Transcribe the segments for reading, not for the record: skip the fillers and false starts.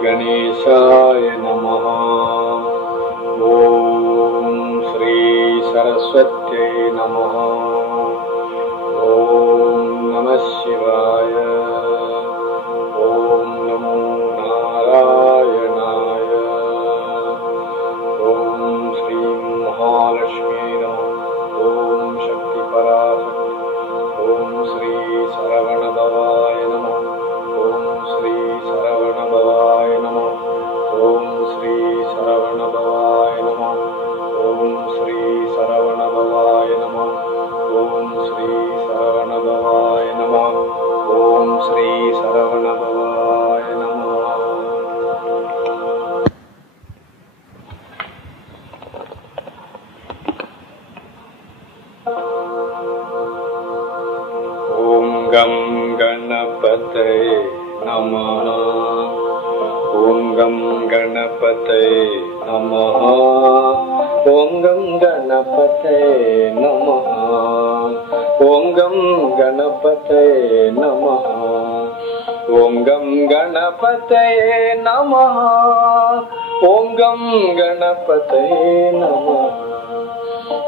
गणेशाय नमः। ओम श्री सरस्वत्यै नमः। ओम नमः शिवाय। ओम नमो नारायणाय। ओम श्री महालक्ष्मी नमः। ओम शक्ति पराशक्ति। ओम श्री सरवण भवाय नमः। ओम श्री सरवण भवाय नमः। ओम श्री सरवण भवाय नमः। ओम श्री सरवण भवाय नमः। ओम श्री सरवण भवाय नमः। ओम श्री सरवण भवाय नमः। ओम गं गणपतये नमः। ओम गं गणपतये नमः। ओम गं गणपतये नमः। ओम गं गणपतये नमः। ओम गं गणपतये नमः। ओम गं गणपतये नमः।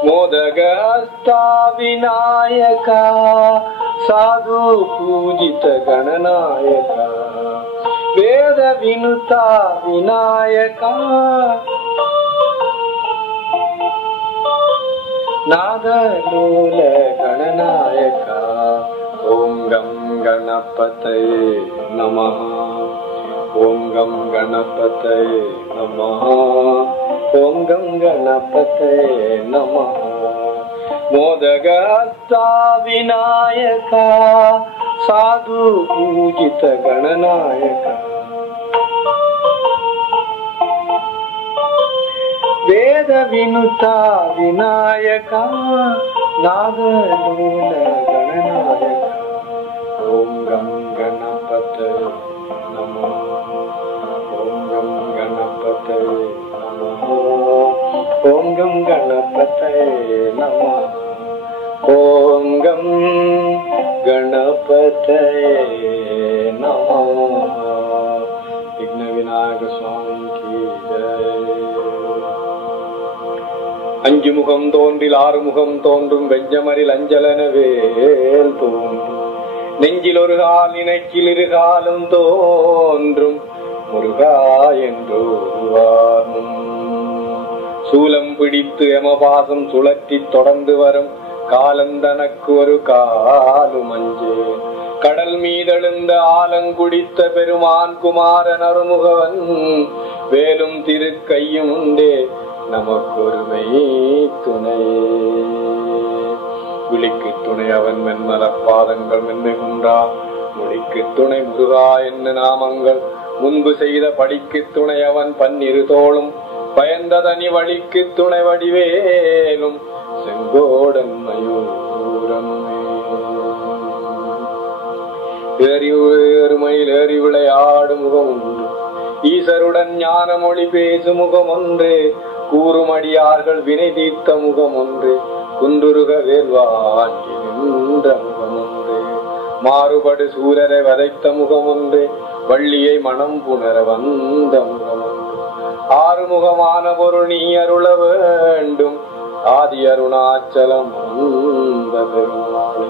मोदगहस्ता विनायका साधु पूजित गणनायका वेद विनुता विनायका नादलोल गणनायका। ओम गं गणपतये नमः। ओम गं गणपतये नमः। ओम गं गणपतये नमः। मोदगहस्ता विनायका साधु पूजित गणनायका वेद विनुता विनायका नादलोल गणनायका। ओम गं गणपतये नमः। ओम गं गणपतये नमः। ओम गं गणपतये नमः। ओम गं गणपतये नमः। विघ्न विनायक स्वामी की जय। அஞ்சு முகம் தோன்றில் ஆறு முகம் தோன்றும் வெஞ்சமரில் அஞ்சலனவேல் தோன்றும் நெஞ்சில் ஒரு கால் இணைக்கில் இரு காலும் தோன்றும் முருகா என்றோவாரும் சூலம் பிடித்து எமபாசம் சுழற்றி தொடர்ந்து வரும் காலந்தனக்கு ஒரு காலும் அஞ்சேன் கடல் மீதெழுந்த ஆலங்குடித்த பெருமான் குமாரன் அருமுகவன் வேலும் திருக்கையும் உண்டே நமக்கொருமை துணை. விழிக்கு துணை அவன் மென்மல பாதங்கள் மென்மைகுன்றா மொழிக்கு துணை முருகா என்ன நாமங்கள் முன்பு செய்த படிக்கு துணை அவன் பன்னிரு தோளும் பயந்த தனி வழிக்கு துணை வடிவேலும் செங்கோடன் மயூரமே. ஏறுமையில் ஏறி விளையாடும் முகம் உண்டு ஈசருடன் ஞான மொழி பேசும் முகம் ஒன்று கூறுமடியார்கள் வினை தீர்த்த முகம் ஒன்று குன்றுருக வேல்வாங்கி நின்ற முகம் ஒன்று மாறுபடு சூரரை வதைத்த முகம் ஒன்று வள்ளியை மனம் புணர வந்த முகம் ஒன்று ஆறுமுகமான பொருள் நீ அருள வேண்டும் ஆதி அருணாச்சலம் அந்த பெருமாளே.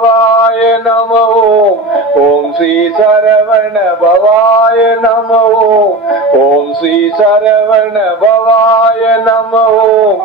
ஓம் ஸ்ரீ சரவண பவாய நம ஓம். ஓம் ஸ்ரீ சரவண பவாய நம ஓம்.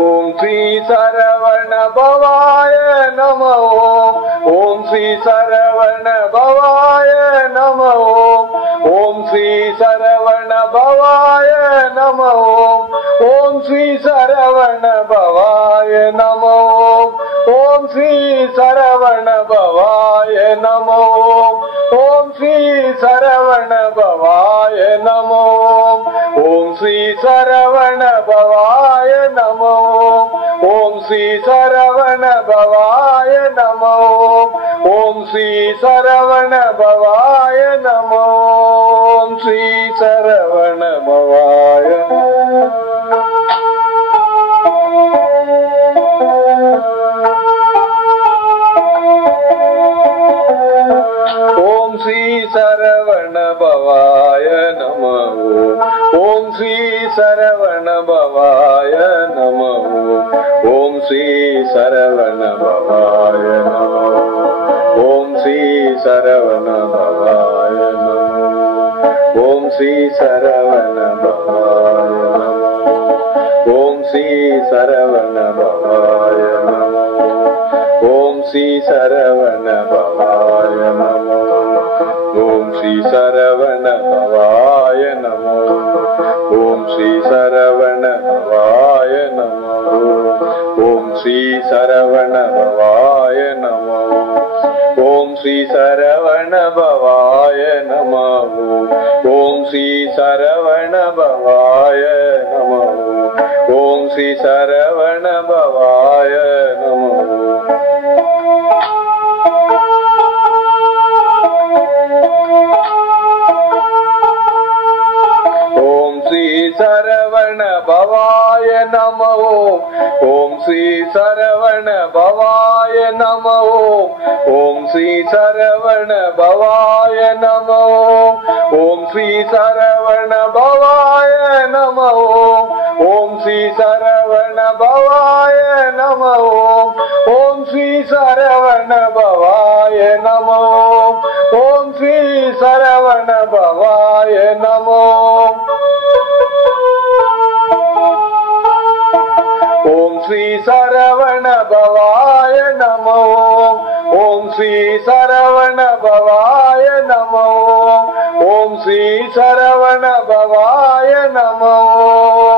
ஓம் ஸ்ரீ சரவண பவாய நம ஓம். ஓம் ஸ்ரீ சரவண பவாய நம ஓம். ஓம் ஸ்ரீ சரவண பவாய நம ஓம். ஓம் ஸ்ரீ சரவண பவாய நம ஓம். ஓம் ஸ்ரீ சரவண பவாய நம ஓம். ஓம் ஸ்ரீ சரவண பவாய நம ஓம். ஓம் ஸ்ரீ சரவண பவாய நம ஓம். ஓம் ஸ்ரீ சரவண பவாய நம ஓம். ஓம் ஸ்ரீ சரவண பவாய நம ஓம். ஸ்ரீ சரவண பவாய ஓம் ஸ்ரீ சரவண பவாய நம ஓம். ஓம் ஸ்ரீ சரவண பவாய நம ஓம். ஓம் ஸ்ரீ சரவண பவாய நம ஓம். ஓம் ஸ்ரீ சரவண பவாய நம ஓம். ஓம் ஸ்ரீ சரவண பவாய நம ஓம். ஸ்ரீ சரவண பவாய நம ஓம். ஸ்ரீ சரவண பவாய நம ஓம். ஸ்ரீ சரவண பவாய நம ஓம். ஸ்ரீ சரவண பவாய நம ஓம். ஸ்ரீ சரவண பவாய நம ஓம். ஸ்ரீ சரவண பவாய நம ஓம். ஸ்ரீ சரவண பவாய நம ஓம். ஸ்ரீ சரவண பவாய நம. ஓம் ஸ்ரீ சரவண பவாய நம ஓம். ஓம் ஸ்ரீ சரவண பவாய நம ஓம். ஓம் ஸ்ரீ சரவண பவாய நம ஓம். ஓம் ஸ்ரீ சரவண பவாய நம ஓம். ஓம் ஸ்ரீ சரவண பவாய நம ஓம். ஓம் ஸ்ரீ சரவண பவாய நம ஓம். ஓம் ஸ்ரீ சரவண பவாய நம ஓம். ஓம் ஸ்ரீ சரவண பவாய நம ஓம். ஓம் ஸ்ரீ சரவண பவாய நம ஓம். ஓம் ஸ்ரீ சரவண பவாய நம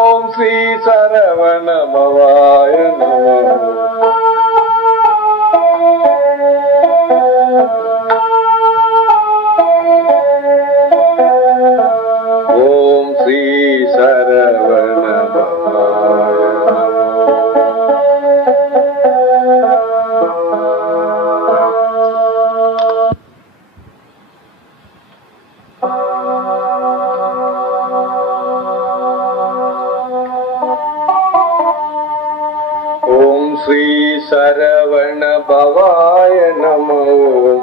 ஓம். ஸ்ரீ சரவண பவாய நம ஓம். ஸ்ரீ சரவண பவாய ஸ்ரீ சரவண பவாய நம ஓம்.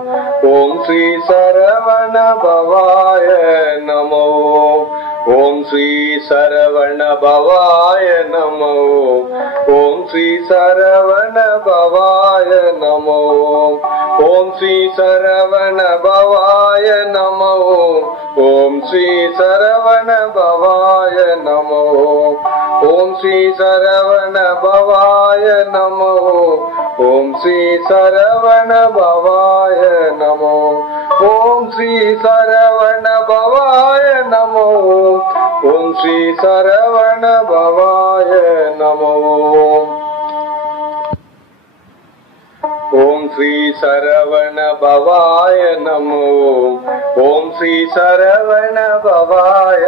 ஓம் ஸ்ரீ சரவண பவாய நம ஓம். ஓம் ஸ்ரீ சரவண பவாய நம ஓம். ஓம் ஸ்ரீ சரவண பவாய நம ஓம். ஓம் ஸ்ரீ சரவண பவாய நம ஓம். ஓம் ஸ்ரீ சரவண பவாய நம ஓம். ஓம் ஸ்ரீ சரவண பவாய நம ஓம். ஓம் ஸ்ரீ சரவண பவாய நம ஓம். ஸ்ரீ சரவண பவாய நம ஓம். ஓம் ஸ்ரீ சரவண பவாய நம ஓம். ஓம் ஸ்ரீ சரவண பவாய நம ஓம். ஓம் ஸ்ரீ சரவண பவாய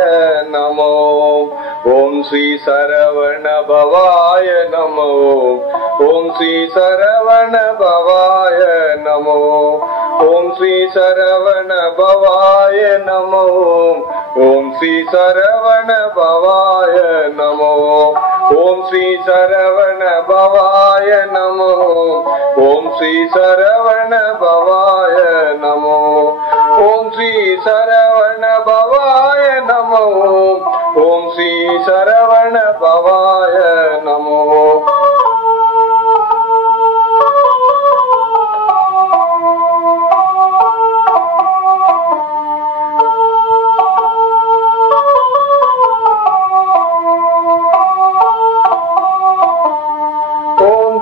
நம ஓம். ஓம் ஸ்ரீ சரவண பவாய நம ஓம். ஓம் ஸ்ரீ சரவண பவாய நம ஓம். ஓம் ஸ்ரீ சரவண பவாய நம ஓம். ஓம் ஸ்ரீ சரவண பவாய நம ஓம். ஓம் ஸ்ரீ சரவண பவாய நம ஓம். ஓம் ஸ்ரீ சரவண பவாய நம ஓம். ஓம் ஸ்ரீ சரவண பவாய நம ஓம். ஓம் ஸ்ரீ சரவண பவாய நம ஓம்.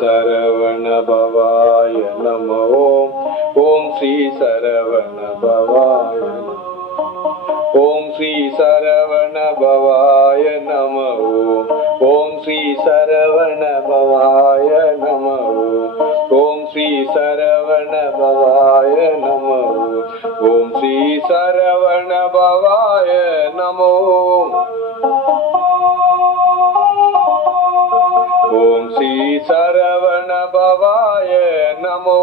சரவண பவாய நம ஓம் ஓம் ஸ்ரீ சரவண பவாய ஓம் ஸ்ரீ சரவண பவாய நம ஓம் ஓம் ஸ்ரீ சரவண பவாய நம ஓம் ஸ்ரீ சரவண பவாய நம ஓம் ஸ்ரீ சரவண பவாய நமோ ஓம் ஸ்ரீ சரவண பவாய நமோ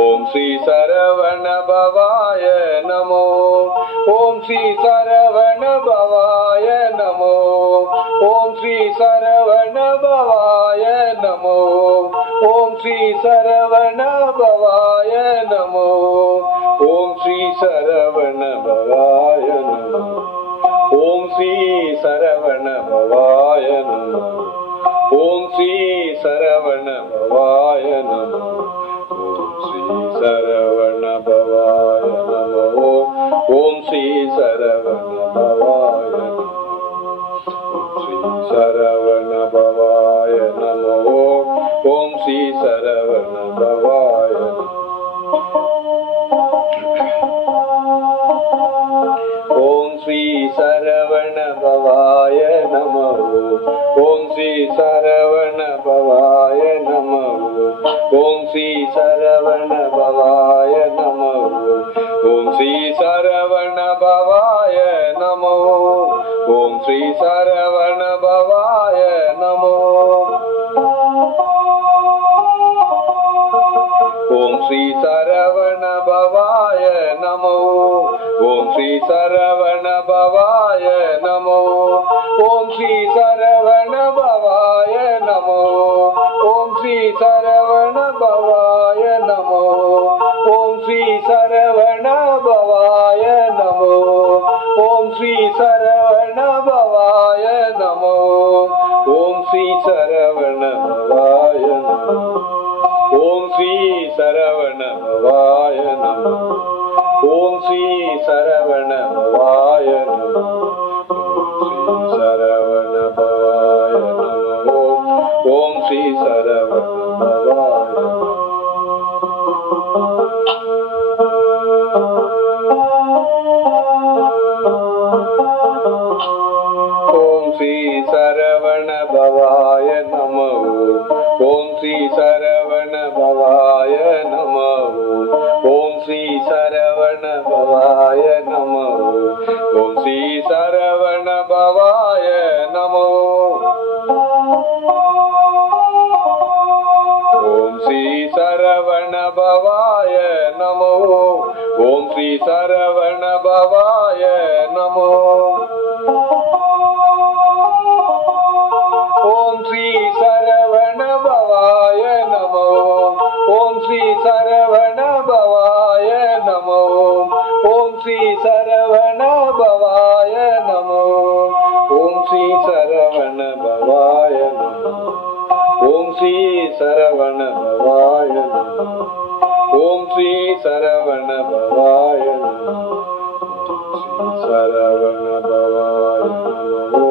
ஓம் ஸ்ரீ சரவண பவாய நமோ ஓம் ஸ்ரீ சரவண பவாய நமோ ஓம் ஸ்ரீ சரவண பவாய நமோ ஓம் ஸ்ரீ சரவண பவாய நமோ ஓம் ஸ்ரீ சரவண பவாய நமோ ஓம் ஸ்ரீ சரவண பவாய நமோ ஓம் ஸ்ரீ சரவண பவாய நமோ ஓம் ஸ்ரீ சரவண பவாய நமோ ஓம் ஸ்ரீ சரவண பவாய நமோ ஸ்ரீ சரவண பவாய நமோ ஓம் ஸ்ரீ சரவண பவாய ஓம் ஸ்ரீ சரவண பவாய நமோ ஓம் ஸ்ரீ சரவண பவாய நமோ ஓம் ஸ்ரீ சரவண பவாய நமோ ஓம் ஸ்ரீ சரவண பவாய நமோ ஓம் ஸ்ரீ சரவண பவாய நமோ ஓம் ஸ்ரீ சரவண பவாய நமோ ஓம் ஸ்ரீ சரவண பவாய நமோ ஓம் ஸ்ரீ சரவண பவாய நமோ ஓம் ஸ்ரீ சரவண பவாய நமோ ஓம் ஸ்ரீ சரவண பவாய நமோ ஓம் ஸ்ரீ சரவண பவாய நமோ ஓம் ஸ்ரீ சரவண பவாய நமோ ஓம் ஸ்ரீ சரவண பவாய நமோ ஓம் ஸ்ரீ சரவண பவாய நமோ ஓம் ஸ்ரீ சரவண பவாய நமோ ஓம் ஸ்ரீ சரவண பவாய ஓம் ஸ்ரீ சரவண பவாய நமோ ஓம் ஸ்ரீ சரவண பவாய நமோ ஓம் ஸ்ரீ சரவண பவாய நமோ ஓம் ஸ்ரீ சரவண பவாய நமோ ஓம் ஸ்ரீ சரவண பவாய நமோ ஓம் ஸ்ரீ சரவண பவாய நமோ ஓம் ஸ்ரீ சரவண பவாய நமோ ஓம் ஸ்ரீ சரவண பவாய நமோ ஓம் ஸ்ரீ சரவண பவாய நமோ ஓம் ஸ்ரீ சரவண பவாய நமோ ஓம் ஸ்ரீ சரவண பவாய நமோ ஓம் ஸ்ரீ சரவண பவாய நமோ சரவண பவாய நமோ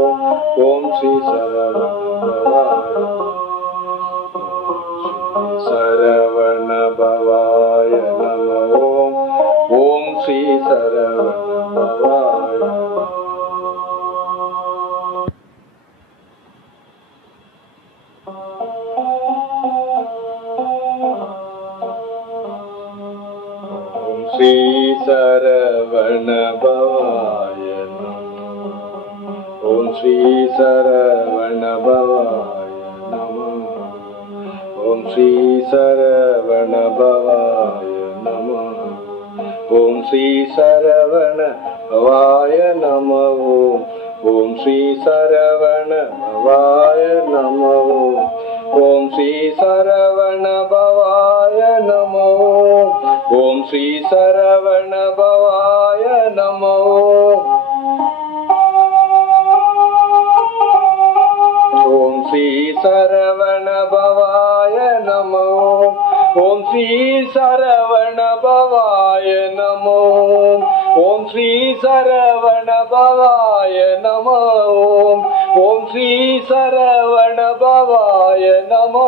ஓம் ஸ்ரீ சரவண பவாய சரவண பவாய நமோ ஓம் ஸ்ரீ சரவண பவாய ஸ்ரீ சரவண பவாய நமோ ஓம் ஸ்ரீ சரவண பவாய நமோ ஓம் ஸ்ரீ சரவண பவாய நமோ ஓம் ஸ்ரீ சரவண பவாய நமோ ஓம் ஸ்ரீ சரவண பவாய நமோ ஓம் ஸ்ரீ சரவண பவாய நமோ ஓம் ஸ்ரீ சரவண பவாய நமோ ஓம் ஸ்ரீ சரவண பவாய நமோ ஓம் ஸ்ரீ சரவண பவாய நமோ ஓம் ஸ்ரீ சரவண பவாய நமோ ஓம் ஸ்ரீ சரவண பவாய நமோ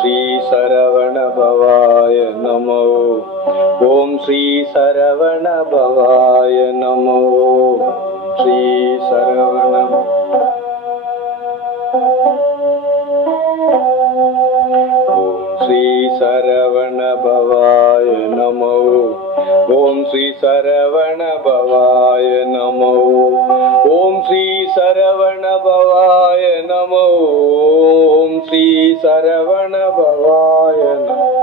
ஸ்ரீ சரவண பவாய நமோ. ஓம் ஸ்ரீ சரவண பவாய நமோ. ஸ்ரீ சரவண ஸ்ரீ சரவண பவாய நமோ. ஓம் ஸ்ரீ சரவண பவாய நமோ. ஓம் ஸ்ரீ சரவண பவாய நமோ. ஓம் ஸ்ரீ சரவண பவாய நமோ.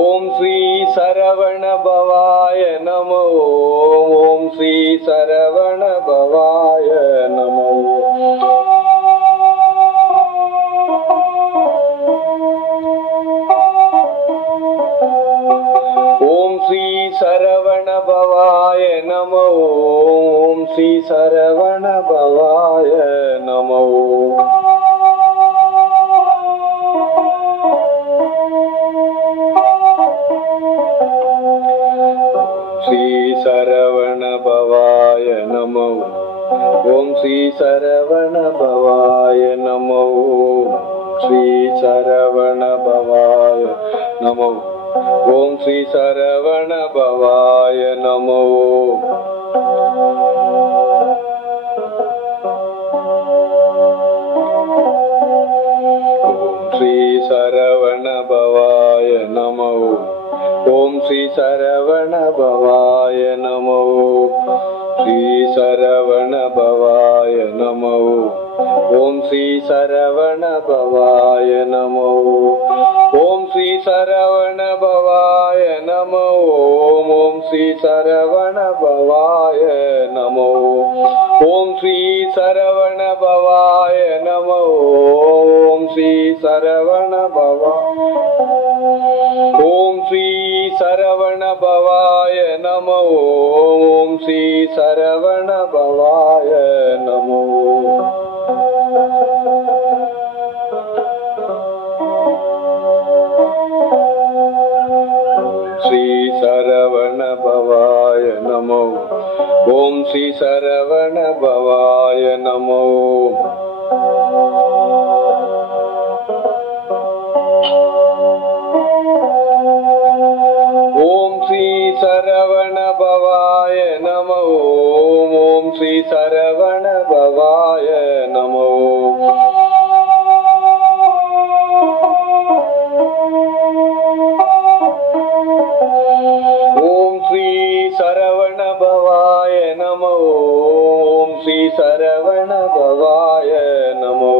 ஓம் ஸ்ரீ சரவண பவாய நமோ. ஓம் ஸ்ரீ சரவண பவாய நமோ. ஓம் ஸ்ரீ சரவண பவாய நமோ. ஓம் ஸ்ரீ சரவண பவாய நமோ. ஸ்ரீ சரவண பவாய நமோ. ஓம் ஸ்ரீ சரவண பவாய நமோ. ஸ்ரீ சரவண பவாய நமோ. ஓம் ஸ்ரீ சரவண பவாய நமோ. ஓம் ஸ்ரீ சரவண பவாய நமோ. ஓம் ஸ்ரீ சரவண பவாய நமோ. ஸ்ரீ சரவண பவாய நமோ. ஓம் ஸ்ரீ சரவண பவாய நமோ. ஓம் ஸ்ரீ சரவண பவாய நமோ. ஓம் ஸ்ரீ சரவண பவாய நமோ. ஓம் ஸ்ரீ சரவண பவாய நமோ. ஓம் ஸ்ரீ சரவண பவாய. ஓம் ஸ்ரீ சரவண பவாய நமோ. ஓம் ஸ்ரீ சரவண பவாய நமோ. ஸ்ரீ சரவண பவாய நமோ. ஓம் ஸ்ரீ சரவண பவாய நமோ. ஓம் ஸ்ரீ சரவண பவாய நமோ. ஓம் ஸ்ரீ சரவண பவாய நமோ. ஓம் ஸ்ரீ சரவண பவாய நமோ. ஓம் ஸ்ரீ சரவண பவாய நமோ.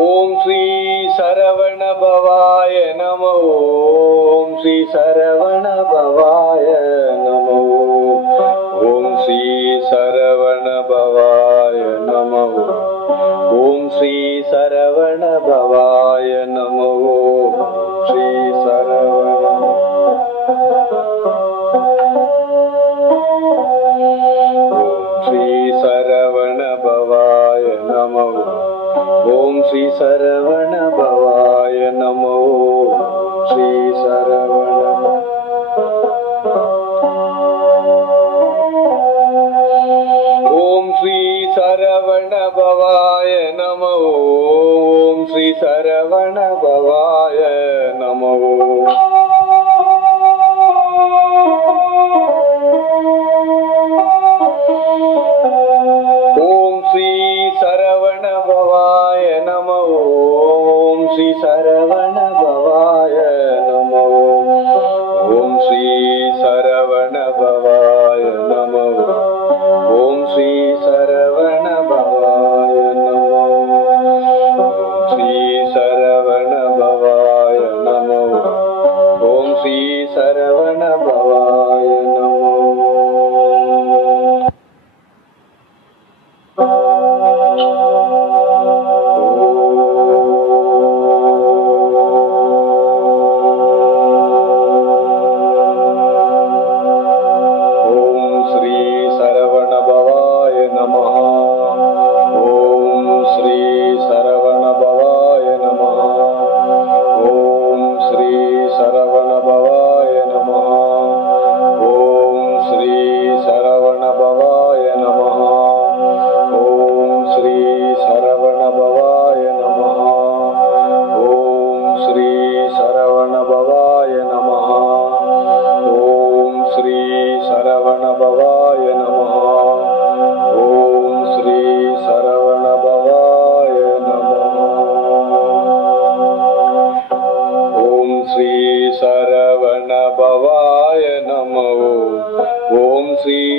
ஓம் ஸ்ரீ சரவண பவாய நமோ. ஓம் ஸ்ரீ சரவண பவாய நமோ. ஓம் ஸ்ரீ சரவண பவாய நமோ. ஓம் ஸ்ரீ சரவண பவாய நமோ. ஸ்ரீ சரவண ஸ்ரீ சரவண பவாய நமோ. ஓம் ஸ்ரீ சரவண பவாய நமோ. ஸ்ரீ சரவண ஓம் ஸ்ரீ சரவண பவாய நமோ. ஓம் ஸ்ரீ சரவண பவாய நமோ. ஓம் ஸ்ரீ சரவண பவாய நமோ. ஓம் ஸ்ரீ சரவண பவாய நமோ. ஓம் ஸ்ரீ சரவண பவாய நமோ. ஓம் ஸ்ரீ சரவண பவாய நமோ. ஸ்ரீ சரவண பவாய நமோ. ஓம் ஸ்ரீ சரவண பவாய நமோ. ஓம்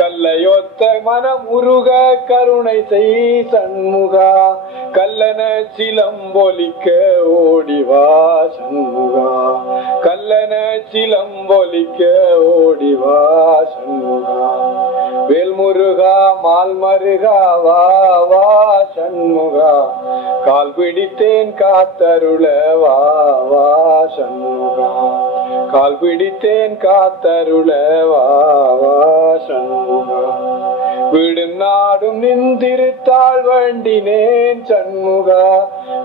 கல்லையொத்த மனம் உருக கருணை செய் சண்முகா, கல்லன சிலம்பொலிக்க ஓடிவா சண்முகா, கல்லன சிலம்பொலிக்க ஓடிவா சண்முகா. வேல்முருகா மால்மருகா வா வா சண்முகா, கால் பிடித்தேன் காத்தருள வா வா சண்முகா, கால் பிடித்தேன் காத்தருள வா வா சண்முகா. வீடும் நாடும் நின்றிருத்தாள் வண்டினேன் சண்முகா,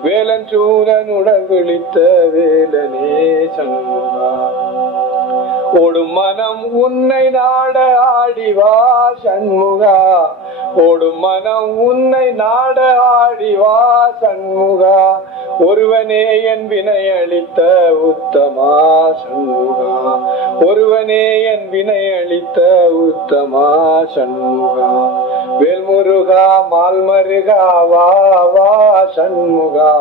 வேலன் சூரன் உடல் விழித்த வேலனே சண்முகா. ஓடும் மனம் உன்னை நாட ஆடிவா சண்முகா, ஓடும் மனம் உன்னை நாட ஆடிவா சண்முகா. ஒருவனே என் வினை அளித்த உத்தமா சண்முகா, ஒருவனே என் வினை அளித்த உத்தமா சண்முகா. வேல்முருகா மால்மருகா வா வா சண்முகா,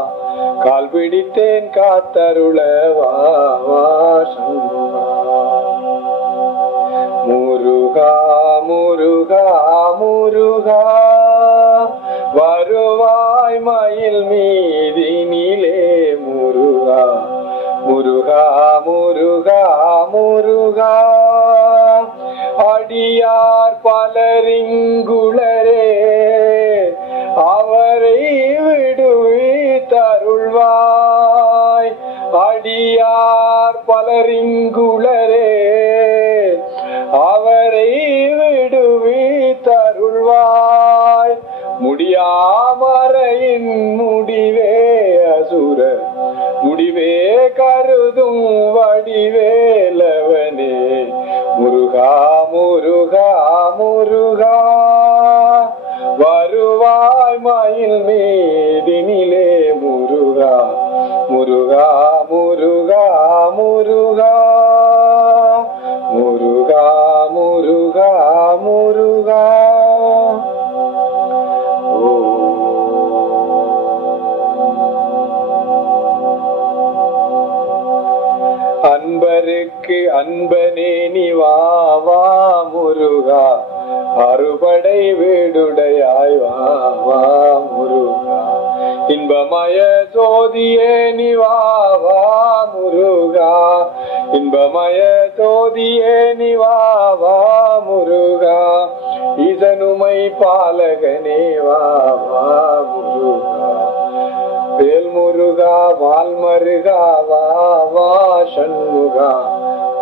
கால் பிடித்தேன் காத்தருள வா வா சண்முகா. முருகா முருகா முருகா, வருவாய் மயில் மீதினிலே முருகா, முருகா முருகா முருகா. அடியார் பலரிங்குளரே அவரை விடுவித்தருள்வாய், அடியார் பலரிங்குளரே அவரை விடுவித்தருள்வாய். முடியாமறையின் முடிவே அசுர முடிவே கருதும் வடிவேலவனே முருகா முருகா முருகா. வருவாய் மயில் மீதினிலே முருகா, முருகா முருகா முருகா, முருகா முருகா முருகா. அன்பருக்கு அன்பனே நீ வா வா முருகா, அறுபடை வீடுடையாய் வா வா முருகா. இன்பமய ஜோதியே நீ வா வா முருகா, இன்பமய ஜோதியே நீ வா வா முருகா. ஈசனுமை பாலகனே வா வா முருகா. வேல்முருகா மால்மருகா வா வா சண்முகா,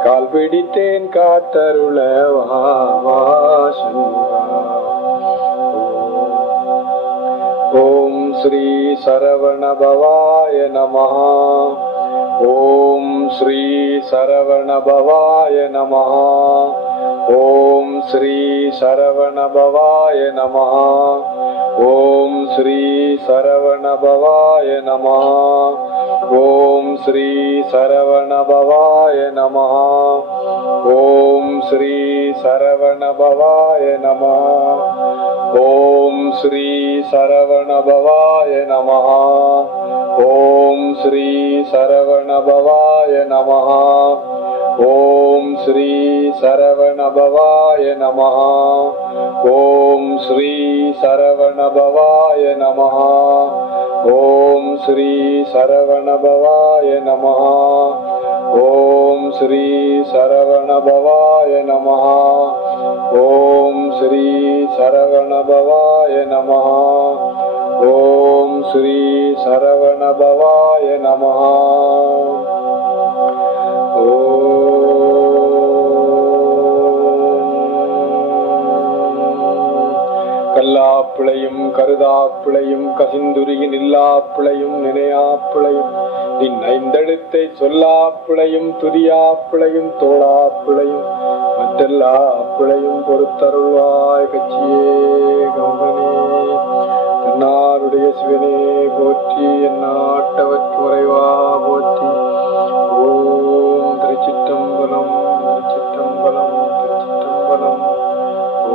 கால் பிடித்தேன் காத்தருள வா வா சண்முகா. ஓம் ஸ்ரீ சரவண பவாய நமஹ, ஓம் ஸ்ரீ சரவண பவாய நமஹ, ஓம் ஸ்ரீ சரவண பவாய நமஹ, ஓம் ஸ்ரீ சரவண பவாய நமஹ, ஓம் ஸ்ரீ சரவண பவாய நமஹ, ஓம் ஸ்ரீ சரவண பவாய நமஹ, ஓம் ஸ்ரீ சரவண பவாய நமஹ, ஓம் ஸ்ரீ சரவண பவாய நமஹ, ஓம் ஸ்ரீ சரவண பவாய நமஹ, ஓம் ஸ்ரீ சரவண பவாய நமஹ, ஓம் ஸ்ரீ சரவண பவாய நமஹ, ஓம் ஸ்ரீ சரவண பவாய நமஹ, ஓம் ஸ்ரீ சரவண பவாய நமஹ, ஓம் ஸ்ரீ சரவண பவாய நமஹ. கல்லாப்பிளையும் கருதாப்பிளையும் கசிந்துருகின் இல்லாப்பிளையும் நினையாப்பிளையும் நின் ஐந்தெழுத்தை சொல்லாப்பிளையும் துதியாப்பிளையும் தோளாப்பிளையும் மற்றெல்லாப்பிளையும் பொறுத்தருள்வாய் கட்சியே கம்பனே. தன்னாருடைய சிவனே போற்றி, எந்நாட்டவர்க்கு உறைவா போற்றி. ஓம் திருச்சிற்றம்பலம் திருச்சிற்றம்பலம் திருச்சிற்றம்பலம். ஓ